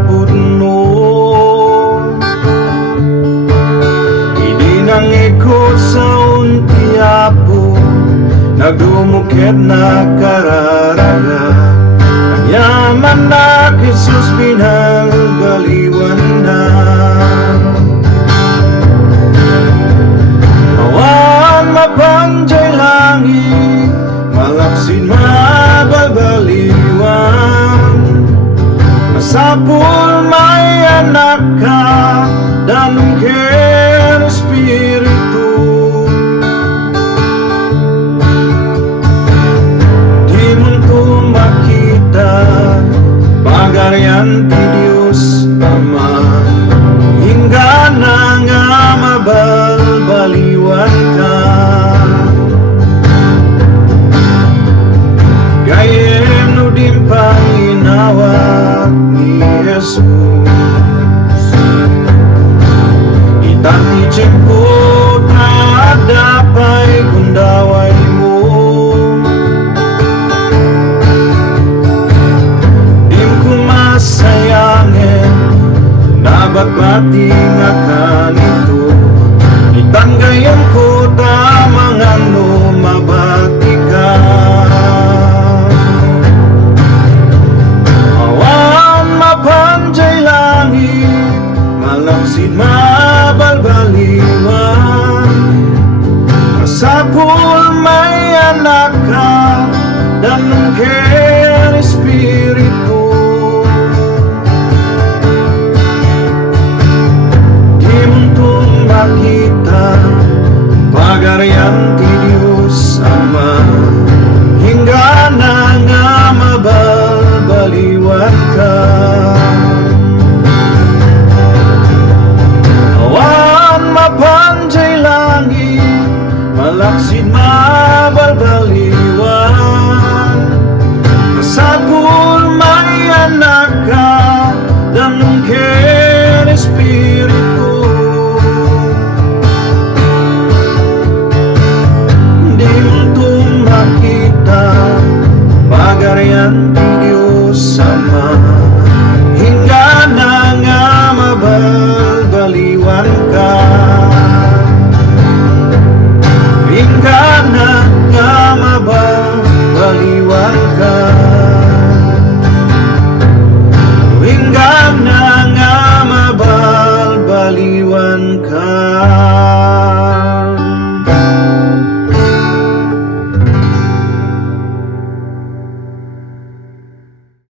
putno Hindi nang ikot sa unti-apo Nagdumukit na kararaga Ang yaman na Jesus pinalbaliwan na Awan mapanjay langit Malaksin mabalbaliwan Masapul may anak ka Danungkin Espiritu Di mo makita Pagarian ti Diyos Ama Hingga na nga mabalbaliwan ka Gayem no din panginawat ni Jesus Itanti tiyempo ta dapay kundaway mo Dim ko masayangin Nabagbati nga kanito Itanggayan ko ta mga no mabati ka Malaksin mabalbaliwan Masapul may anak ka Danungkin Espiritu Di mo makita Pagarian ti Diyos Ama Hingga na nga mabalbaliwan ka Mapanjay langit Malaksin mabalbaliwan Masapul may anak ka Danungkin Espiritu Di mo makita Pagarian